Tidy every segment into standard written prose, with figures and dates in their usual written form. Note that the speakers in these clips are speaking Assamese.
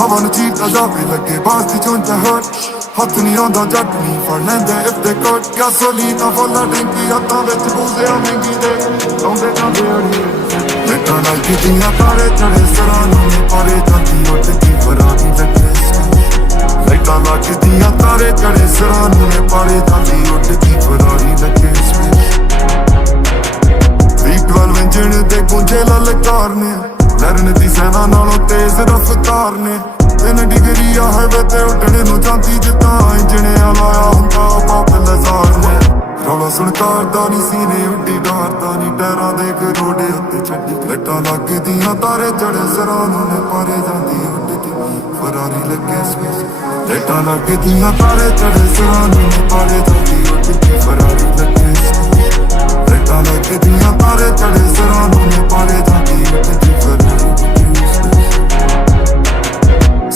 Havan cheeta jaave lage baas di choncha hurt hath nahi aanda jatt nahi far lende if they cut gasolina vola tanki hatan vich booze amengi de launde jaande adi leta lagi diyan tare chade saranu ne pare jandi utt ki farani lage leta lagi diyan tare chade saranu ne pare jandi utt ki farani lage V12 engine de gunje lalkar ne लड़ने दी सेना नालों तेज रफ्तार ने 3 डिग्री हाईवे ते उड़ने नु जाती जिता इंजने आलाया हुंदा पाप लजार ने रौला सुन कारदानी सीने उड्डी डारदानी टैरा देख रोडे उत्ते छड्डी लट्टा लग दियां तारे चढ़े सरानों ने पारे जांदी उड्डी फरारी लगे स्पेस लट्टा लग दियां तारे चढ़े सरानों ने पारे जांदी उड्डी फरारी लगे लट्टा लग दियां तारे चढ़े सरानों ने पारे जांदी उड्डी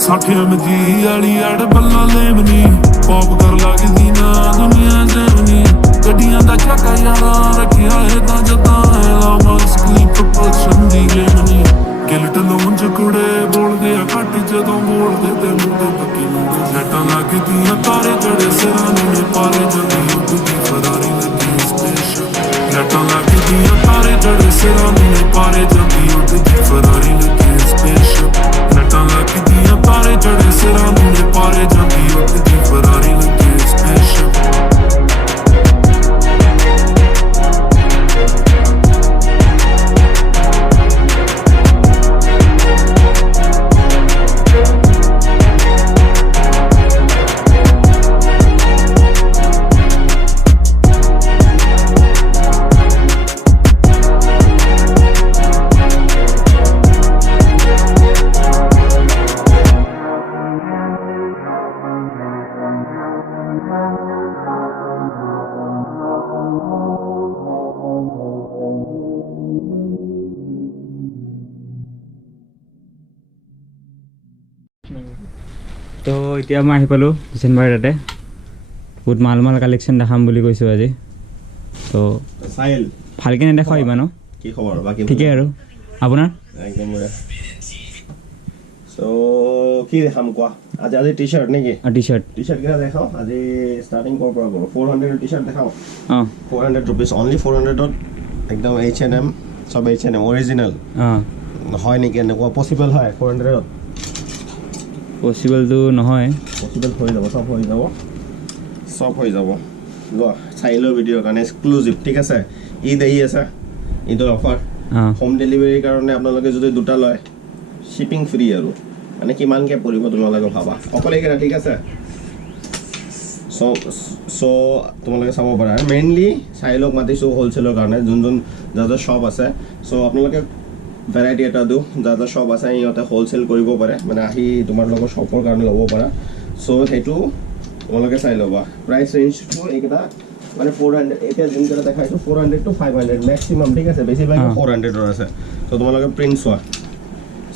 साठिया मजी आली अड़ बल्ला लेमनी पॉप कर लगदी ना दुनिया जमनी गड्डियां दा चक्का यारा रखिया है ता जदा है लामा स्क्रीन प्रपोशन दी गेमनी गिल्ट लोंज कुड़े बोल गया घट जदों बोल दे ते मुंडे पक्की लूड़े जटा लगदियां तारे चढ़े सिराने ने पारे जदी उड़दी फरारी लगी स्पेशल जटा लगदियां तारे चढ़े सिराने ने पारे जदी उड़दी फरारी लगी स्पेशल जटा लगदियां तारे चढ़े सिराने ने पारे जदी उड़दी फरारी लगी स्पेशल তো এতিয়া মই আহি পালোঁ ডিচেম্বৰ তাতে বহুত মাল মাল কালেকশ্যন দেখাম বুলি কৈছোঁ আজি তো চাইল ভালকৈ নেদেখাওঁ ইমানো কি খবৰ বাকী ঠিকেই আৰু আপোনাৰ একদম সো কি দেখাম কোৱা আজি আজি টি চাৰ্ট নেকি টি চাৰ্ট কেইটা দেখাওঁ আজি ষ্টাৰ্টিং ক'ৰ পৰা কৰোঁ 400 টি চাৰ্ট দেখাওঁ অঁ 400 ৰুপিজ অনলি 400ত একদম H&M চব H&M অৰিজিনেল অঁ হয় নেকি এনেকুৱা পচিবল হয় 400ত পচিবলটো নহয় পচিবল হৈ যাব চব হৈ যাব লোৱা চাইলৰ ভিডিঅ'ৰ কাৰণে এক্সক্লুজিভ ঠিক আছে ঈদ আহি আছে ঈদৰ অফাৰ হোম ডেলিভাৰীৰ কাৰণে আপোনালোকে যদি দুটা লয় শ্বিপিং ফ্ৰী আৰু মানে কিমানকৈ পৰিব তোমালোকে ভাবা অকলে কেনে ঠিক আছে চ' তোমালোকে চাব পাৰা মেইনলি চাইলক মাতিছোঁ হ'লচেলৰ কাৰণে যোন যাৰ শ্বপ আছে চ' আপোনালোকে ভেৰাইটি এটা দিওঁ যাৰ শ্বপ আছে সিহঁতে হ'লচেল কৰিব পাৰে মানে আহি তোমালোকৰ শ্বপৰ কাৰণে ল'ব পাৰা চ' সেইটো তোমালোকে চাই ল'বা প্ৰাইচ ৰেঞ্জটো এইকেইটা মানে 400 এতিয়া যোনকেইটা দেখাইছোঁ 400 to 500 মেক্সিমাম ঠিক আছে বেছিভাগ 400ৰ আছে চ' তোমালোকে প্ৰিণ্ট চোৱা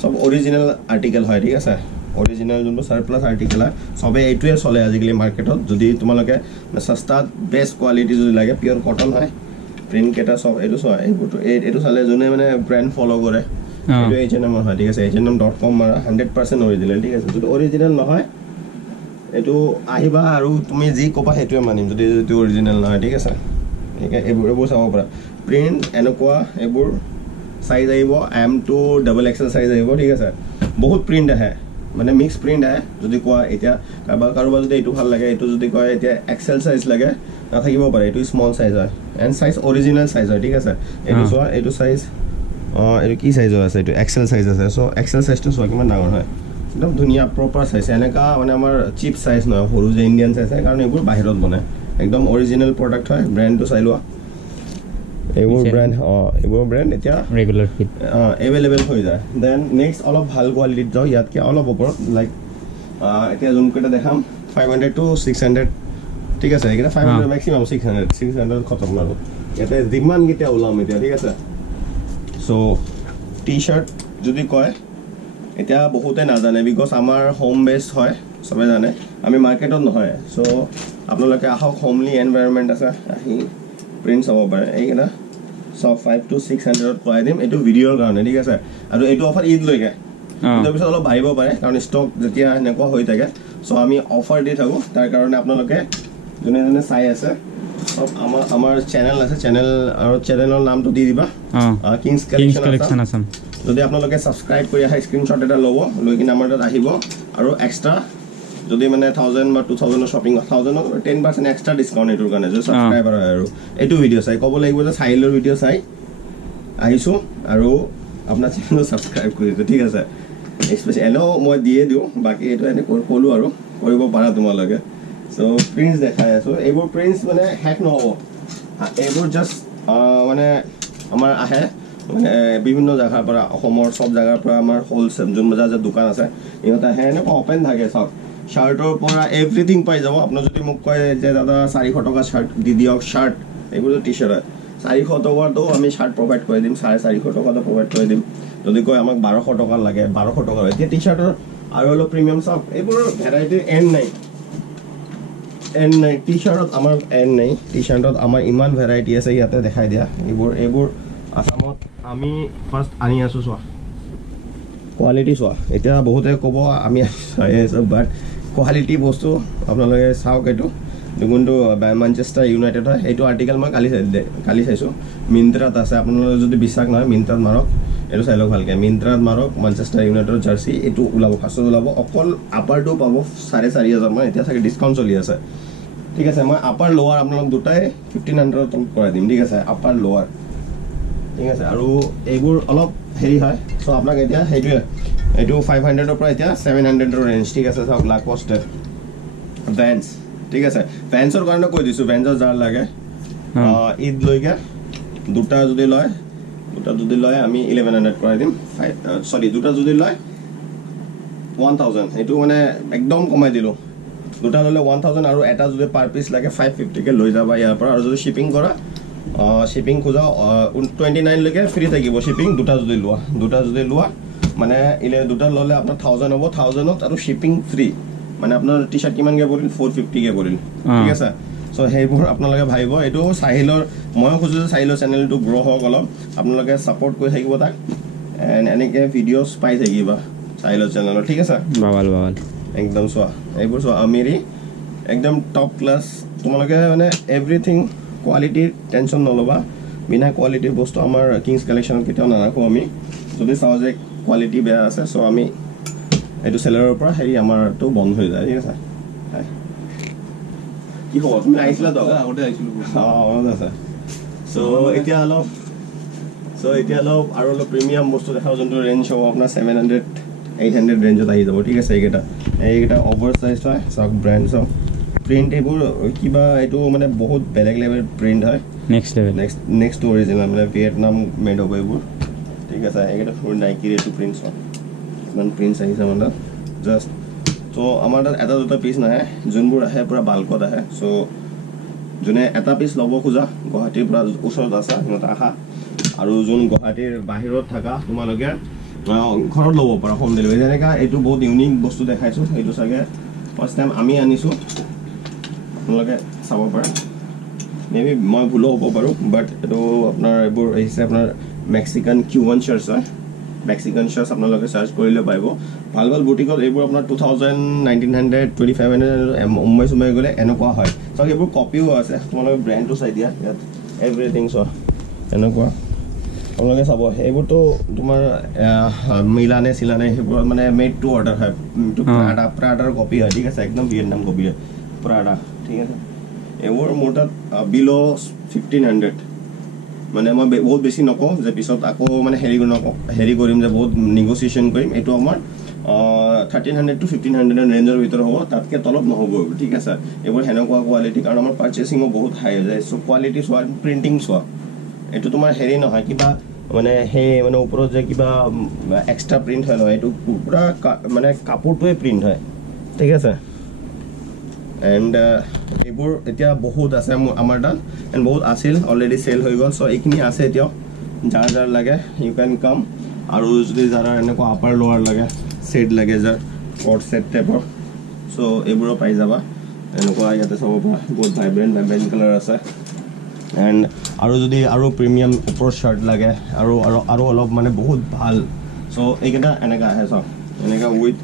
চব অৰিজিনেল আৰ্টিকেল হয় ঠিক আছে অৰিজিনেল যোনটো সাৰপ্লাস আৰ্টিকেল হয় সবে এইটোৱে চলে আজিকালি মাৰ্কেটত যদি তোমালোকে সস্তাত বেষ্ট কোৱালিটি যদি লাগে পিওৰ কটন হয় প্ৰিন্ট কেটা সব এইটো চোৱা এইটো চালে যোনে মানে ব্ৰ্যান্ড ফলো কৰে এইটো H&M হয় ঠিক আছে H&M.com মাৰা 100% অৰিজিনেল ঠিক আছে যদি অৰিজিনেল নহয় এইটো আহিবা আৰু তুমি যি কবা সেইটোৱে মানিম যদি অৰিজিনেল নহয় ঠিক আছে এইবোৰ চাব পাৰা প্ৰিন্ট এনেকুৱা এইবোৰ সাইজ আহিব M to XXL সাইজ আহিব ঠিক আছে বহুত প্ৰিন্ট আহে মানে মিক্স প্ৰিন্ট আহে যদি কোৱা এতিয়া কাৰোবাৰ যদি এইটো ভাল লাগে এইটো যদি কয় এতিয়া XL সাইজ লাগে না থাকিব পাৰে এইটো স্মল সাইজ হয় এন্ড সাইজ অৰিজিনেল সাইজ হয় ঠিক আছে এইটো চোৱা এইটো সাইজ এইটো কি সাইজ আছে এইটো XL সাইজ আছে সো XL সাইজটো চোৱা কিমান ডাঙৰ হয় একদম ধুনীয়া প্ৰপাৰ সাইজ এনেকা মানে আমাৰ চিপ সাইজ নহয় সৰু যে ইণ্ডিয়ান সাইজ হয় কাৰণ এইবোৰ বাহিৰত বনে একদম অৰিজিনেল প্ৰডাক্ট হয় ব্ৰ্যান্ডটো চাই লোৱা এইবোৰ ব্ৰ্যান্ড এতিয়া ৰেগুলাৰ ফিট এভেইলেবল হৈ যায় দেন নেক্সট অলপ ভাল কোৱালিটিত যাওঁ ইয়াতকে অলপ ওপৰত লাইক এতিয়া যোনকেইটা দেখাম 500 to 600 ঠিক আছে এইকেইটা 500 মেক্সিমাম 600 খতম আৰু ইয়াতে যিমান কেইটা ওলাম এতিয়া ঠিক আছে সো টি শাৰ্ট যদি কয় এতিয়া বহুতে নাজানে বিকজ আমাৰ হোম বেস হয় সবে জানে আমি মাৰ্কেটত নহয় সো আপোনালোকে আহক হোমলি এনভাইৰনমেন্ট আছে আহি প্ৰিণ্ট চাব পাৰে এইকেইটা সব 5 to 600 কৰাই দিম এইটো ভিডিঅ'ৰ কাৰণে ঠিক আছে আৰু এইটো অফাৰ ঈদলৈকে তাৰ পিছত অলপ বাঢ়িব পাৰে কাৰণ ষ্টক যেতিয়া এনেকুৱা হৈ থাকে সো আমি অফাৰ দি থাকোঁ তাৰ কাৰণে আপোনালোকে যোনে যোনে চাই আছে সব আমাৰ চেনেল আছে চেনেল আৰু চেনেলৰ নামটো দি দিবা কিংছ কালেকশ্যন আছাম যদি আপোনালোকে ছাবস্ক্ৰাইব কৰি আহে স্ক্ৰীনশ্বট এটা ল'ব লৈ কিনে আমাৰ তাত আহিব আৰু এক্সট্ৰা যদি মানে 1000 বা 2000 শ্বপিং 1000 10% এক্সট্ৰা ডিছকাউণ্ট এইটোৰ কাৰণে যদি ছাবস্ক্ৰাইবাৰ হয় আৰু এইটো ভিডিঅ' চাই ক'ব লাগিব যে চাইলৰ ভিডিঅ' চাই আহিছোঁ আৰু আপোনাৰ চেনেলটো ছাবস্ক্ৰাইব কৰিছোঁ ঠিক আছে স্পেচিয়েল এনেও মই দিয়ে দিওঁ বাকী এইটো এনে ক'লোঁ আৰু কৰিব পাৰা তোমালোকে চ' প্ৰিণ্টছ দেখাই আছোঁ এইবোৰ প্ৰিণ্টছ মানে শেষ নহ'ব এইবোৰ জাষ্ট মানে আমাৰ আহে মানে বিভিন্ন জেগাৰ পৰা অসমৰ চব জেগাৰ পৰা আমাৰ হোলচেল যোন বজাৰ যে দোকান আছে ইহঁতে আহে এনেকুৱা অ'পেন থাকে চাওক শাৰ্টৰ পৰা এভৰিথিং পাই যাব আপোনাৰ যদি মোক কয় যে দাদা 400 টকা শাৰ্ট দি দিয়ক শাৰ্ট এইবোৰতো টি শ্বাৰ্ট হয় 400 টকাতো আমি শাৰ্ট প্ৰভাইড কৰি দিম 450 টকাতো প্ৰভাইড কৰি দিম যদি কয় আমাক 1200 টকা লাগে 1200 টকা এতিয়া টি শ্বাৰ্টৰ আৰু অলপ প্ৰিমিয়াম চাওক এইবোৰ ভেৰাইটিৰ এণ্ড নাই টি শ্বাৰ্টত আমাৰ এণ্ড নাই টি শ্বাৰ্টত আমাৰ ইমান ভেৰাইটি আছে ইয়াতে দেখাই দিয়া এইবোৰ আসামত আমি ফাৰ্ষ্ট আনি আছোঁ চোৱা কোৱালিটি চোৱা এতিয়া বহুতে ক'ব আমি চাই আছোঁ বাট কোৱালিটি বস্তু আপোনালোকে চাওক এইটো যোনটো মেনচেষ্টাৰ ইউনাইটেড হয় এইটো আৰ্টিকেল মই কালি চাইছোঁ মিন্ত্ৰাত আছে আপোনালোকে যদি বিশ্বাস নহয় মিন্ত্ৰাত মাৰক এইটো চাই লওক ভালকৈ মিন্ত্ৰাত মাৰক মেনচেষ্টাৰ ইউনাইটেডৰ জাৰ্চি এইটো ওলাব ফাৰ্ষ্টত ওলাব অকল আপাৰটো পাব 4500 মান এতিয়া চাগে ডিছকাউণ্ট চলি আছে ঠিক আছে মই আপাৰ লোৱাৰ আপোনালোক দুটাই 1500 কৰাই দিম ঠিক আছে আপাৰ লোৱাৰ ঠিক আছে আৰু এইবোৰ অলপ হেৰি হয় চ' আপোনাক এতিয়া সেইটোৱে এইটো 500ৰ পৰা এতিয়া 700ৰ ৰেঞ্জ ঠিক আছে চাওক লাখ কষ্ট ভেন্স ঠিক আছে ভেন্সৰ কাৰণে কৈ দিছোঁ ভেন্সৰ যাৰ লাগে ঈদলৈকে দুটা যদি লয় আমি 1100 কৰাই দিম দুটা যদি লয় 1000 এইটো মানে একদম কমাই দিলোঁ দুটা ল'লে 1000 আৰু এটা যদি পাৰ পিচ লাগে 550কে লৈ যাবা ইয়াৰ পৰা আৰু যদি শ্বিপিং কৰা শ্বিপিং খোজা 29 লৈকে ফ্ৰী থাকিব শ্বিপিং দুটা যদি লোৱা মানে দুটা ল'লে আপোনাৰ 1000 হ'ব 1000ত আৰু শ্বিপিং ফ্ৰী মানে আপোনাৰ টি শ্বাৰ্ট কিমানকৈ পৰিল 450কে পৰিল ঠিক আছে চ' সেইবোৰ আপোনালোকে ভাবিব এইটো চাহিলৰ ময়ো খোজোঁ যে চাহিলৰ চেনেলটো গ্ৰ' হওক অলপ আপোনালোকে ছাপোৰ্ট কৰি থাকিব তাক এণ্ড এনেকৈ ভিডিঅ'জ পাই থাকিবা চাহিলৰ চেনেলৰ ঠিক আছে বাবাল একদম চোৱা এইবোৰ চোৱা আমিৰি একদম টপ ক্লাছ তোমালোকে মানে এভৰিথিং কোৱালিটিৰ টেনশ্যন নল'বা বিনা কোৱালিটিৰ বস্তু আমাৰ কিংছ কালেকশ্যনত কেতিয়াও নাৰাখোঁ আমি যদি চাওঁ যে কোৱালিটি বেয়া আছে চ' আমি এইটো চেলাৰৰ পৰা হেৰি আমাৰটো বন্ধ হৈ যায় ঠিক আছে কি হ'ব তুমি আহিছিলা তো আগতে আহিছিলোঁ মনত আছে চ' এতিয়া অলপ আৰু অলপ প্ৰিমিয়াম বস্তু দেখাওঁ যোনটো ৰেঞ্জ হ'ব আপোনাৰ 700-800 ৰেঞ্জত আহি যাব ঠিক আছে এইকেইটা অভাৰ চাইজ হয় চাওক ব্ৰেণ্ড চাওক প্ৰিণ্ট এইবোৰ কিবা এইটো মানে বহুত বেলেগ লেভেল প্ৰিণ্ট হয় নেক্সট অৰিজিনেল মানে ভিয়েটনাম মেড হ'ব এইবোৰ ঠিক আছে এইকেইটা ফুল নাইকিৰ এইটো প্ৰিণ্ট চাওক ইমান প্ৰিণ্টছ আহিছে আমাৰ তাত জাষ্ট চ' আমাৰ তাত এটা দুটা পিচ নাহে যোনবোৰ আহে পূৰা বাল্কত আহে চ' যোনে এটা পিচ ল'ব খোজা গুৱাহাটীৰ পৰা ওচৰত আছা সিহঁত আহা আৰু যোন গুৱাহাটীৰ বাহিৰত থাকা তোমালোকে ঘৰত ল'ব পাৰা হোম ডেলিভাৰী যেনেকৈ এইটো বহুত ইউনিক বস্তু দেখাইছোঁ এইটো চাগে ফাৰ্ষ্ট টাইম আমি আনিছোঁ আপোনালোকে চাব পাৰে মেবি মই ভুলো হ'ব পাৰোঁ বাট এইটো আপোনাৰ এইবোৰ আহিছে আপোনাৰ মেক্সিকান Q1 শ্বাৰ্টছ হয় মেক্সিকান শ্বাৰ্টছ আপোনালোকে চাৰ্চ কৰিলে পাৰিব ভাল বুটিকত এইবোৰ আপোনাৰ 2000 1900 2500 মুম্বাই চুম্বাই গ'লে এনেকুৱা হয় চাওক এইবোৰ কপিও আছে তোমালোকে ব্ৰেণ্ডটো চাই দিয়া ইয়াত এভৰিথিং চোৱা এনেকুৱা আপোনালোকে চাব এইবোৰতো তোমাৰ মিলানে চিলানে সেইবোৰত মানে মেড টু অৰ্ডাৰ হয় প্ৰাডাৰ কপি হয় ঠিক আছে একদম ভিয়েটনাম কপি হয় প্ৰাডা ঠিক আছে এইবোৰ মোৰ তাত বিল' 1500 মানে মই বহুত বেছি নকওঁ যে পিছত আকৌ মানে হেৰি কৰিম যে বহুত নেগচিয়েশ্যন কৰিম এইটো আমাৰ 1300 to 1500 ৰেঞ্জৰ ভিতৰত হ'ব তাতকৈ তলত নহ'ব ঠিক আছে এইবোৰ সেনেকুৱা কোৱালিটি কাৰণ আমাৰ পাৰ্চেচিঙো বহুত হাই হৈ যায় চ' কোৱালিটি চোৱা প্ৰিণ্টিং চোৱা এইটো তোমাৰ হেৰি নহয় কিবা মানে সেই মানে ওপৰত যে কিবা এক্সট্ৰা প্ৰিণ্ট হয় নহয় এইটো পূৰা মানে কাপোৰটোৱে প্ৰিণ্ট হয় ঠিক আছে এণ্ড এইবোৰ এতিয়া বহুত আছে আমাৰ তাত এণ্ড বহুত আছিল অলৰেডি চেল হৈ গ'ল চ' এইখিনি আছে এতিয়াও যাৰ লাগে ইউ কেন কাম আৰু যদি যাৰা এনেকুৱা আপাৰ লোৱাৰ লাগে ছেট লাগে যাৰ কট ছেট টাইপৰ চ' এইবোৰো পাই যাবা এনেকুৱা ইয়াতে চাব পৰা বহুত ভাইব্ৰেণ্ট কালাৰ আছে এণ্ড আৰু যদি আৰু প্ৰিমিয়াম ওপৰৰ শ্বাৰ্ট লাগে আৰু অলপ মানে বহুত ভাল চ' এইকেইটা এনেকৈ আহে চাওক এনেকৈ উইথ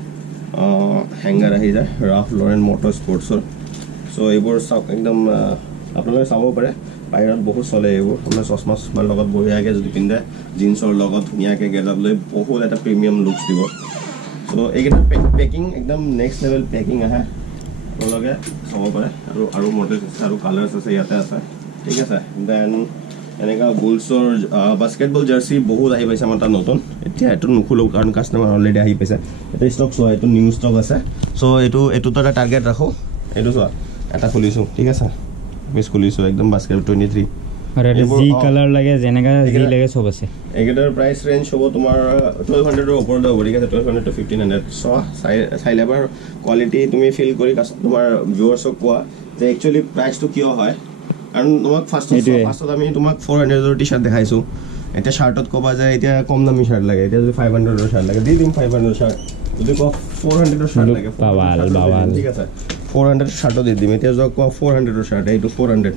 হেংগাৰ আহি যায় ৰাফ লৰেন মটৰ স্পৰ্টছৰ চ' এইবোৰ চাওক একদম আপোনালোকে চাব পাৰে বাহিৰত বহুত চলে এইবোৰ আপোনাৰ চশমাৰ লগত বঢ়িয়াকৈ যদি পিন্ধে জিন্সৰ লগত ধুনীয়াকৈ গেলাপ লৈ বহুত এটা প্ৰিমিয়াম লুকছ দিব চ' এইকেইটা পেকিং একদম নেক্সট লেভেল পেকিং আহে আপোনালোকে চাব পাৰে আৰু মডেলছ আছে আৰু কালাৰ্ছ আছে ইয়াতে আছে ঠিক আছে দেন এনেকুৱা বুলছৰ বাস্কেটবল জাৰ্চি বহুত আহি পাইছে আমাৰ তাত নতুন এতিয়া এইটো নুখোলোঁ কাৰণ কাষ্টমাৰ অলৰেডি আহি পাইছে এইটো ষ্টক চোৱা এইটো নিউ ষ্টক আছে চ' এইটোতো এটা টাৰ্গেট ৰাখোঁ এইটো চোৱা এটা খুলিছোঁ ঠিক আছে পিছ খুলিছোঁ একদম বাস্কেট 23 আৰু যি কালাৰ লাগে যেনেকা যি লাগে চব আছে এইকেইটাৰ প্ৰাইচ ৰেঞ্জ হ'ব তোমাৰ 1200ৰ ওপৰতে হ'ব ঠিক আছে 1200 to 1500 চাই লেবাৰ কোৱালিটি তুমি ফিল কৰি তোমাৰ ভিউৱাৰ্ছক কোৱা যে একচুৱেলি প্ৰাইচটো কিয় হয় কাৰণ তোমাক ফাৰ্ষ্টত আমি তোমাক 400ৰ টি শ্বাৰ্ট দেখাইছোঁ এতিয়া শ্বাৰ্টত ক'বা যে এতিয়া কম দামী শ্বাৰ্ট লাগে এতিয়া যদি 500ৰ শ্বাৰ্ট লাগে দি দিম 500ৰ শ্বাৰ্ট যদি কোৱা 400ৰ শ্বাৰ্ট লাগে ঠিক আছে 400 শ্বাৰ্টো দি দিম এতিয়া যদি কোৱা 400ৰ শ্বাৰ্ট এইটো 400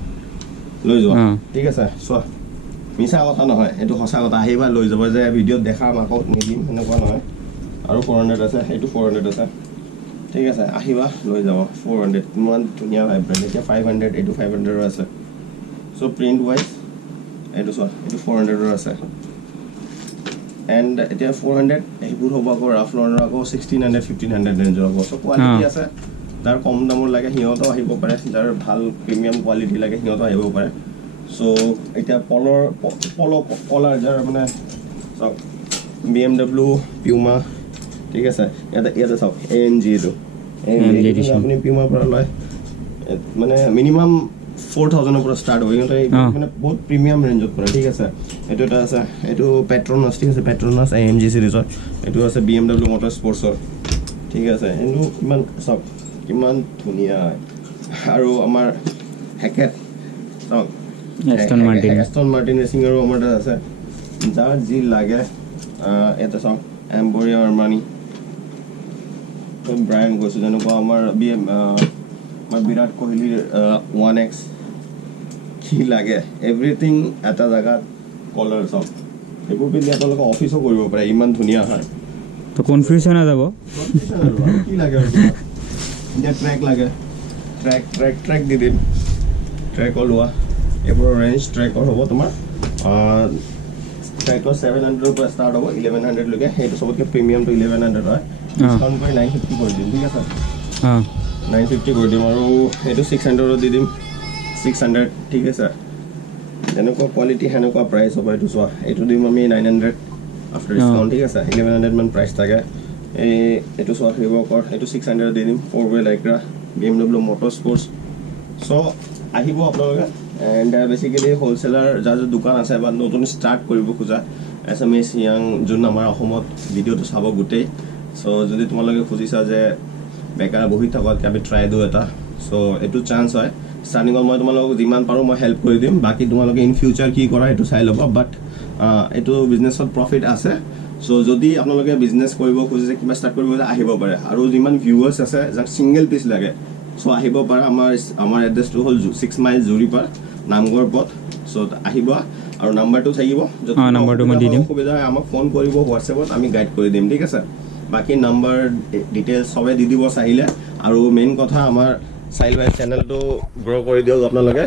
লৈ যোৱা ঠিক আছে চোৱা মিছা কথা নহয় এইটো সঁচা কথা আহিবা লৈ যাব যে ভিডিঅ'ত দেখাম আকৌ নিদিম সেনেকুৱা নহয় আৰু 400 আছে এইটো 400 আছে ঠিক আছে আহিবা লৈ যাব 400 ইমান ধুনীয়া ভাইব্ৰেণ্ট এতিয়া 500 এইটো 500ৰ আছে চ' প্ৰিণ্ট ৱাইজ এইটো চোৱা এইটো 400ৰ আছে এণ্ড এতিয়া 400 এইবোৰ হ'ব আকৌ ৰাফ লৰ্ণৰ আকৌ 1600 1500 ৰেঞ্জৰ হ'ব চ' কোৱালিটি আছে যাৰ কম দামৰ লাগে সিহঁতো আহিব পাৰে যাৰ ভাল প্ৰিমিয়াম কোৱালিটি লাগে সিহঁতো আহিব পাৰে চ' এতিয়া কলাৰ যাৰ মানে চাওক BMW পিউমা ঠিক আছে ইয়াতে চাওক AMG এইটো আপুনি পিউমাৰ পৰা লয় মানে মিনিমাম 4000ৰ পৰা ষ্টাৰ্ট হয় সিহঁতে মানে বহুত প্ৰিমিয়াম ৰেঞ্জত পৰে ঠিক আছে এইটো এটা আছে এইটো পেট্ৰনাছ ঠিক আছে পেট্ৰনাছ AMG চিৰিজৰ এইটো আছে BMW মটৰ স্পৰ্টছৰ ঠিক আছে এইটো ইমান চাওক কিমান ধুনীয়া আৰু আমাৰ হেকেট চাওক এষ্টন মাৰ্টিন ৰেচিঙৰো আমাৰ তাত আছে যাৰ যি লাগে ইয়াতে চাওক এম্বৰিয়া আৰ্মানী ব্ৰাণ্ড গৈছোঁ যেনেকুৱা আমাৰ বিৰাট কোহলিৰ 1X কি লাগে এভৰিথিং এটা জেগাত কলাৰ চাওক এইবোৰ পিন্ধি আপোনালোকে অফিচো কৰিব পাৰে ইমান ধুনীয়া হয় তো কনফিউজন হৈ যাব কি লাগে এতিয়া ট্ৰেক লাগে ট্ৰেক দি দিম ট্ৰেকৰ লোৱা এইবোৰৰ ৰেঞ্জ ট্ৰেকৰ হ'ব তোমাৰ ট্ৰেকৰ 700ৰ পৰা ষ্টাৰ্ট হ'ব 1100লৈকে সেইটো চবতকৈ প্ৰিমিয়ামটো 1100 হয় ডিছকাউণ্ট কৰি 950 কৰি দিম ঠিক আছে 950 কৰি দিম আৰু সেইটো 600ত দি দিম 600 ঠিক আছে যেনেকুৱা কোৱালিটি সেনেকুৱা প্ৰাইচ হ'ব এইটো চোৱা এইটো দিম আমি 900 আফটাৰ ডিছকাউণ্ট ঠিক আছে 1100 মান প্ৰাইচ থাকে এইটো চোৱা ৰিবকৰ এইটো 600 দি দিম 4-wheel লাইক্ৰা BMW মটৰ স্পৰ্টছ চ' আহিব আপোনালোকে এণ্ড বেচিকেলি হ'লচেলাৰ যাৰ দোকান আছে বা নতুন ষ্টাৰ্ট কৰিব খোজা SMS য়াং যোন আমাৰ অসমত ভিডিঅ'টো চাব গোটেই চ' যদি তোমালোকে খুজিছা যে বেকাৰ বহি থকাতকৈ আমি ট্ৰাই দিওঁ এটা চ' এইটো চান্স হয় ষ্টাৰ্টিঙত মই তোমালোকক যিমান পাৰোঁ মই হেল্প কৰি দিম বাকী তোমালোকে ইন ফিউচাৰ কি কৰা এইটো চাই ল'বা বাট এইটো বিজনেছত প্ৰফিট আছে চ' যদি আপোনালোকে বিজনেছ কৰিব খুজিছে কিবা ষ্টাৰ্ট কৰিব খুজিছে আহিব পাৰে আৰু যিমান ভিউৱাৰ্ছ আছে যাক ছিংগল পিচ লাগে চ' আহিব পাৰে আমাৰ এড্ৰেছটো হ'ল 6 মাইল জুৰিপাৰ নামঘৰ পথ চ' আহিব আৰু নাম্বাৰটো থাকিব নাম্বাৰটো মই দি দিম অসুবিধা হয় আমাক ফোন কৰিব হোৱাটছএপত আমি গাইড কৰি দিম ঠিক আছে বাকী নাম্বাৰ ডিটেইলছ চবে দি দিব চাহিলে আৰু মেইন কথা আমাৰ চাইল ভাই চেনেলটো গ্ৰ' কৰি দিয়ক আপোনালোকে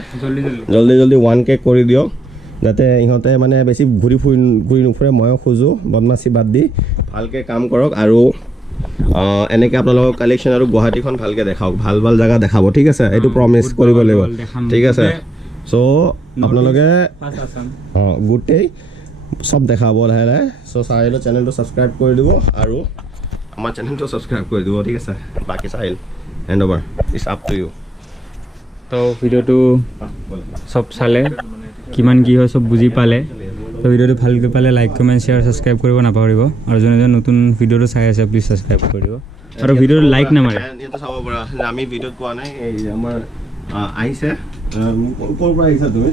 জল্দি 1K কৰি দিয়ক যাতে ইহঁতে মানে বেছি ঘূৰি নুফুৰে ময়ো খোজোঁ বদমাচি বাদ দি ভালকৈ কাম কৰক আৰু এনেকৈ আপোনালোকৰ কালেকশ্যন আৰু গুৱাহাটীখন ভালকৈ দেখাওক ভাল জেগা দেখাব ঠিক আছে এইটো প্ৰমিছ কৰিব লাগিব ঠিক আছে চ' আপোনালোকে গোটেই চব দেখাব লাহে লাহে চ' চাহিলৰ চেনেলটো ছাবস্ক্ৰাইব কৰি দিব আৰু আমাৰ চেনেলটো ছাবস্ক্ৰাইব কৰি দিব ঠিক আছে বাকী চাহিল hand over it's up to you তো ভিডিঅ'টো চব চালে কিমান কি হয় চব বুজি পালে তো ভিডিঅ'টো ভালকৈ পালে লাইক কমেণ্ট শ্বেয়াৰ ছাবস্ক্ৰাইব কৰিব নাপাহৰিব আৰু যোনে যোনে নতুন ভিডিঅ'টো চাই আছে প্লিজ ছাবস্ক্ৰাইব কৰি দিব আৰু ভিডিঅ'টো লাইক নামাৰে ইয়াতে চাব পৰা আমি ভিডিঅ'ত কোৱা নাই এই আমাৰ আহিছে ক'ৰ পৰা আহিছা তুমি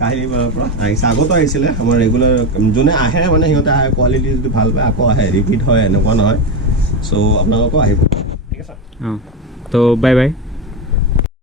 কাহিলীপাৰাৰ পৰা আহিছে আগতো আহিছিলে আমাৰ ৰেগুলাৰ যোনে আহে মানে সিহঁতে আহে কোৱালিটি যদি ভাল পায় আকৌ আহে ৰিপিট হয় এনেকুৱা নহয় চ' আপোনালোকেও আহিব ঠিক আছে তো বাই বাই